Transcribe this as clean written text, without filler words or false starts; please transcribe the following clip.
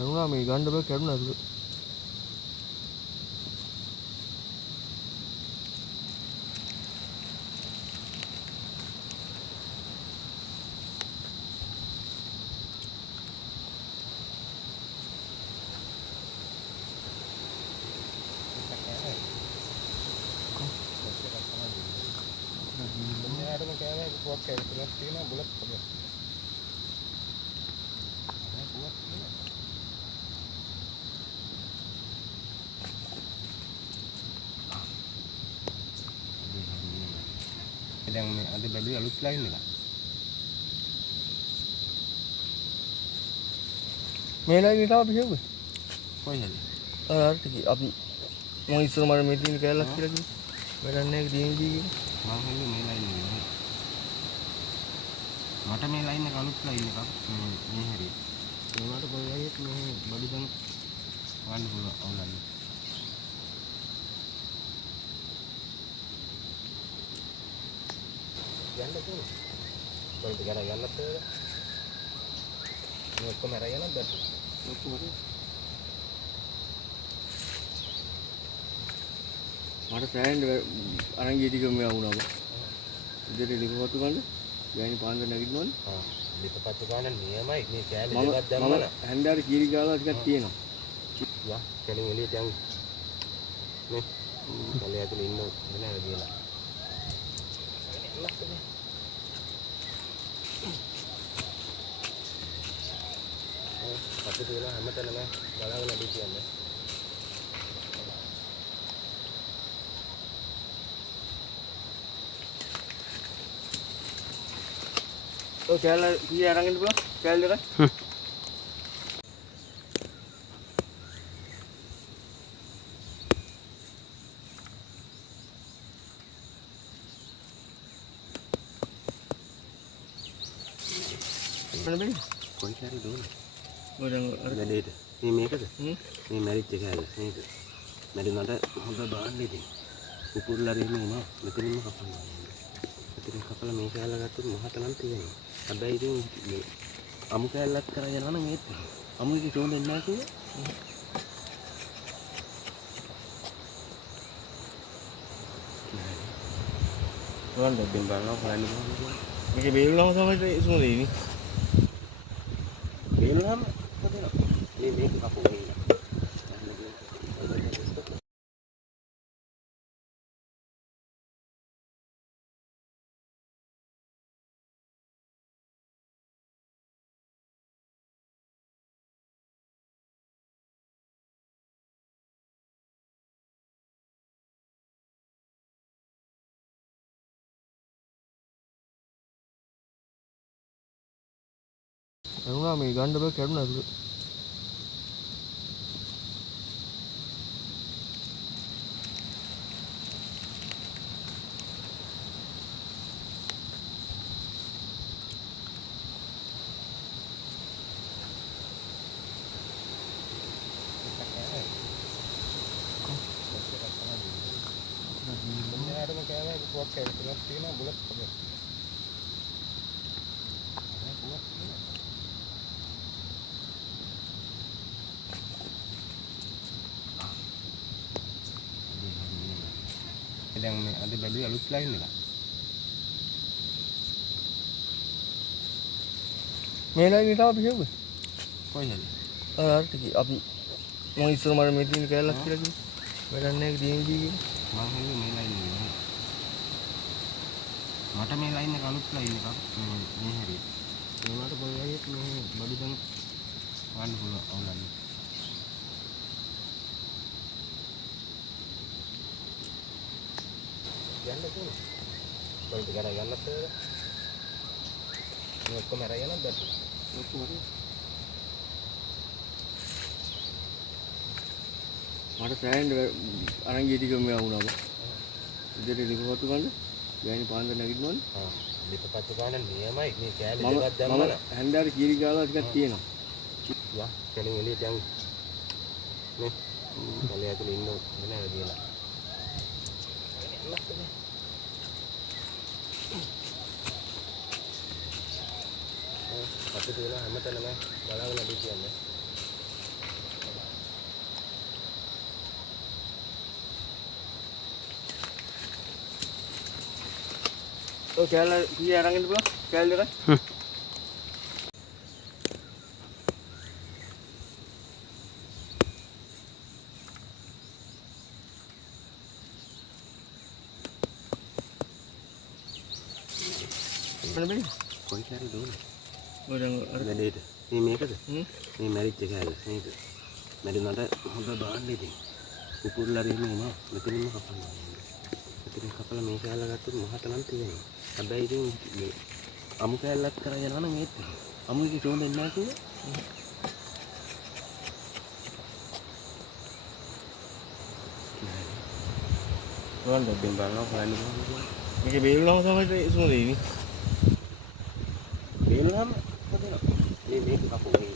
එවුනා මේ ගන්න බෑ කැඩුනා ඒක. දැන් මේ අද බැලුවේ අලුත් ලයින් එක. මේ ලයින් එක අපි හෙව්වේ. කොහෙද? අර අපි මම ඉස්සර මර මේ තියෙන කැලලක් කියලා කිව්වේ. වැඩක් නැහැ DMG කියලා. මම හන්නේ මේ ලයින් එක. මට මේ ලයින් එක අලුත් ලයින් එකක්. මේ හැරි. ඒකට කොහේවත් මේ බඩු දන් ගන්න පුළුවන් අවුලන්නේ. යන්න පුළුවන්. කොහෙද ගියා යන්නත් මේ ඔක්කොම අරගෙන යන්නත් බැහැ. ඔක්කොම මට සෑහෙන අරන් ගිය ටික මෙයා වුණා බා. ඉතින් ලිපපත්තු ගන්න ගෑණි පාන්දර නැගිටිනවනේ. ආ ලිපපත්තු ගන්න නියමයි මේ කෑලි දෙකක් දැම්මම හැන්දාර කීරි ගාලා ටිකක් තියෙනවා. යා කලින් එළියට යන් මේ කලිය ඇතුලේ ඉන්න නෑ කියලා. අපිට වෙන හැමතැනම බලාගෙන ඉඳී කියන්නේ. ඔය කැලල කීය අරන් ඉන්න පුළුවන්? කැලල දෙකයි. මොනබෙයි? කොයි කාරේ දුවන? ඔය දැන් අර වැඩේට. මේ මේකද? මේ මැරිච්ච කැලල. මේක. මැරුණාට හොඳ දාන්න ඉතින්. කුකුල්ලා රෙමේ නෑ. මෙතනින්ම කපනවා. මෙතනින් කපලා මේ කැලල ගත්තොත් මහතනම් තියෙනවා. හැබැයි ඉතින් මේ අමු කැලලක් කරගෙන යනවා මේත්. අමුගේ චෝදෙන්නේ නැහැ කිව්වේ. වන්ද දෙන්න බලනවා හොයන්න පුළුවන්. මේක බේරුණාම තමයි ඉස්මු දෙන්නේ. බේරුණාම කොතනද? මේක කපුව මේ. එවුනා මේ ගන්න බෑ කැඩුනා ඒක. මෙයාටම කෑවා පුවක් කෑල්ලක් තියෙනවා බුලත් පොඩක්. දැන් මේ අද බැලුවේ අලුත් ලයින් එක. මේ ලයින් එක අපි හෙව්වේ. කොහෙද? අර අපි මම ඉස්සර මර මේ තියෙන කැලලක් කියලා කිව්වේ. වැඩක් නැහැ DMG කියලා. මම හන්නේ මේ ලයින් එක. මට මේ ලයින් එක අලුත් ලයින් එකක්. මේ හැරි. ඒකට කොහේවත් මේ බඩු දන් ගන්න පුළුවන් අවුලන්නේ. යන්න පුළුවන්. කොහෙද ගියා යන්නත් මේ ඔක්කොම අරගෙන යන්නත් බැහැ. ඔක්කොම මට සෑහෙන අරන් ගිය ටික මෙයා වුණා බා. ඉතින් ලිපපත්තු ගන්න ගෑණි පාන්දර නැගිටිනවනේ. ආ ලිපපත්තු ගන්න නියමයි මේ කෑලි දෙකක් දැම්මම හැන්දාර කීරි ගාලා ටිකක් තියෙනවා. යා කලින් එළියට යන් මේ කලිය ඇතුලේ ඉන්න නෑ කියලා. අපිට වෙන හැමතැනම බලාගෙන ඉඳී කියන්නේ. ඔය කෑල්ල කීය අරන් ඉන්න පුළුවන්? කෑල්ල දෙකයි. මොන බෑ? කොයි කාරේ දුන්නේ? ඔය දැන් අර වැඩේට. මේ මේකද? මේ මැරිච්ච කෑල්ල. මේක. මැරුණාට හොඳ දාන්න ඉතින්. කුකුල්ලා රෙමේ නෝ. මෙතනින්ම කපනවා. මෙතනින් කපලා මේ කෑල්ල ගත්තොත් මහත නම් තියෙනවා. හැබැයි ඉතින් මේ අමු කෑල්ලක් කරා යනවා නම් ඒත් අමුගේ චෝන්දෙන් නැහැ කිව්වේ. වලද දැන් බලනවා හොයන්න බලන්න. මේකේ බේරුණාම තමයි ඉස්මෝ දෙන්නේ. බේරුණාම හොදනවා. මේ මේක කපුවේ.